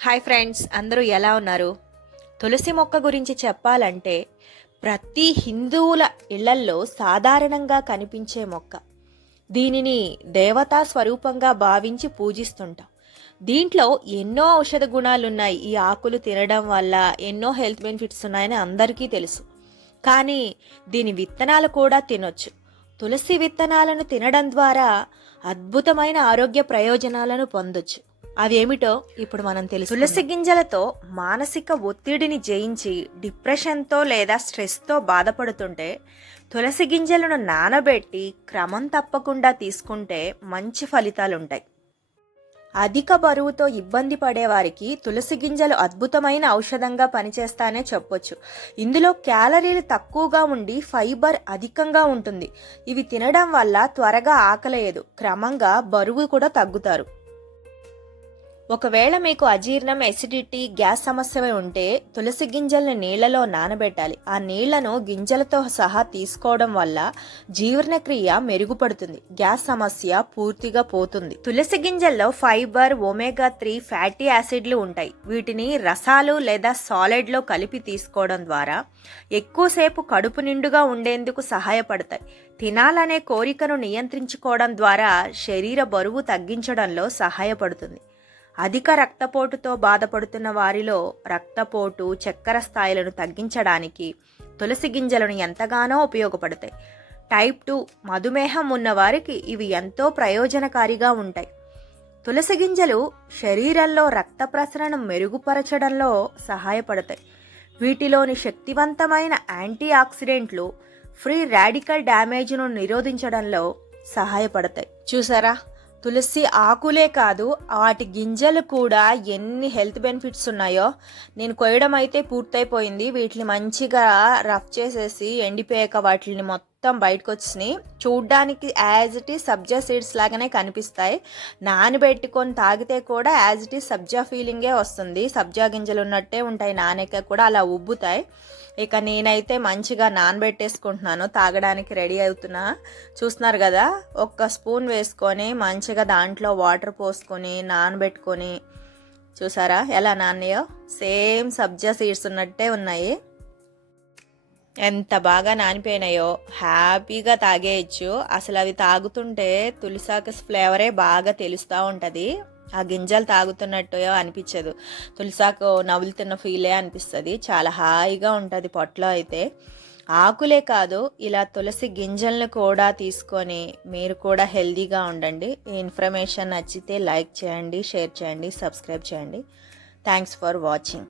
Hi friends అందరూ ఎలా ఉన్నారు? తులసి మొక్క గురించి చెప్పాలంటే ప్రతి హిందువుల ఇళ్ళల్లో సాధారణంగా కనిపించే మొక్క. దీనిని దేవతా స్వరూపంగా భావించి పూజిస్తుంటాం. దీంట్లో ఎన్నో ఔషధ గుణాలున్నాయి. ఈ ఆకులు తినడం వల్ల ఎన్నో హెల్త్ బెనిఫిట్స్ ఉన్నాయని అందరికీ తెలుసు. కానీ దీని విత్తనాలు కూడా తినొచ్చు. తులసి విత్తనాలను తినడం ద్వారా అద్భుతమైన ఆరోగ్య ప్రయోజనాలను పొందొచ్చు. అవేమిటో ఇప్పుడు మనం తెలుసు తులసి గింజలతో మానసిక ఒత్తిడిని జయించి డిప్రెషన్తో లేదా స్ట్రెస్తో బాధపడుతుంటే తులసి గింజలను నానబెట్టి క్రమం తప్పకుండా తీసుకుంటే మంచి ఫలితాలుంటాయి. అధిక బరువుతో ఇబ్బంది పడేవారికి తులసి గింజలు అద్భుతమైన ఔషధంగా పనిచేస్తానే చెప్పొచ్చు. ఇందులో క్యాలరీలు తక్కువగా ఉండి ఫైబర్ అధికంగా ఉంటుంది. ఇవి తినడం వల్ల త్వరగా ఆకలేయదు. క్రమంగా బరువు కూడా తగ్గుతారు. ఒకవేళ మీకు అజీర్ణం ఎసిడిటీ గ్యాస్ సమస్య ఉంటే తులసి గింజల్ని నీళ్ళలో నానబెట్టాలి. ఆ నీళ్ళను గింజలతో సహా తీసుకోవడం వల్ల జీర్ణక్రియ మెరుగుపడుతుంది. గ్యాస్ సమస్య పూర్తిగా పోతుంది. తులసి గింజల్లో ఫైబర్ ఒమేగా త్రీ ఫ్యాటీ యాసిడ్లు ఉంటాయి. వీటిని రసాలు లేదా సాలిడ్లో కలిపి తీసుకోవడం ద్వారా ఎక్కువసేపు కడుపు నిండుగా ఉండేందుకు సహాయపడతాయి. తినాలనే కోరికను నియంత్రించుకోవడం ద్వారా శరీర బరువు తగ్గించడంలో సహాయపడుతుంది. అధిక రక్తపోటుతో బాధపడుతున్న వారిలో రక్తపోటు చక్కెర స్థాయిలను తగ్గించడానికి తులసి గింజలను ఎంతగానో ఉపయోగపడతాయి. టైప్ టూ మధుమేహం ఉన్నవారికి ఇవి ఎంతో ప్రయోజనకారిగా ఉంటాయి. తులసి గింజలు శరీరంలో రక్త ప్రసరణ మెరుగుపరచడంలో సహాయపడతాయి. వీటిలోని శక్తివంతమైన యాంటీ ఆక్సిడెంట్లు ఫ్రీ రాడికల్ డ్యామేజ్ను నిరోధించడంలో సహాయపడతాయి. చూసారా? తులసి ఆకులే కాదు వాటి గింజలు కూడా ఎన్ని హెల్త్ బెనిఫిట్స్ ఉన్నాయో. నేను కొయ్యడం అయితే పూర్తయిపోయింది. వీటిని మంచిగా రఫ్ చేసేసి ఎండిపోయాక వాటిని మొత్తం మొత్తం బయటకు వచ్చినాయి చూడ్డానికి as it is sabja seeds లాగానే కనిపిస్తాయి. నానబెట్టుకొని తాగితే కూడా యాజ్ ఇట్ ఈస్ సబ్జా ఫీలింగే వస్తుంది. సబ్జా గింజలు ఉన్నట్టే ఉంటాయి. నానక కూడా అలా ఉబ్బుతాయి. ఇక నేనైతే మంచిగా నానబెట్టేసుకుంటున్నాను. తాగడానికి రెడీ అవుతున్నా. చూస్తున్నారు కదా ఒక్క స్పూన్ వేసుకొని మంచిగా దాంట్లో వాటర్ పోసుకొని నానబెట్టుకొని చూసారా ఎలా నాన్నయో? సేమ్ సబ్జా సీడ్స్ ఉన్నట్టే ఉన్నాయి. ఎంత బాగా నానిపోయినాయో హ్యాపీగా తాగేయచ్చు. అసలు అవి తాగుతుంటే తులసాకు ఫ్లేవరే బాగా తెలుస్తూ ఉంటుంది. ఆ గింజలు తాగుతున్నట్టు అనిపించదు. తులసాకు నవ్వులుతున్న ఫీలే అనిపిస్తుంది. చాలా హాయిగా ఉంటుంది పొట్టలో అయితే. ఆకులే కాదు ఇలా తులసి గింజలను కూడా తీసుకొని మీరు కూడా హెల్దీగా ఉండండి. ఈ ఇన్ఫర్మేషన్ నచ్చితే లైక్ చేయండి షేర్ చేయండి సబ్స్క్రైబ్ చేయండి. Thanks for watching.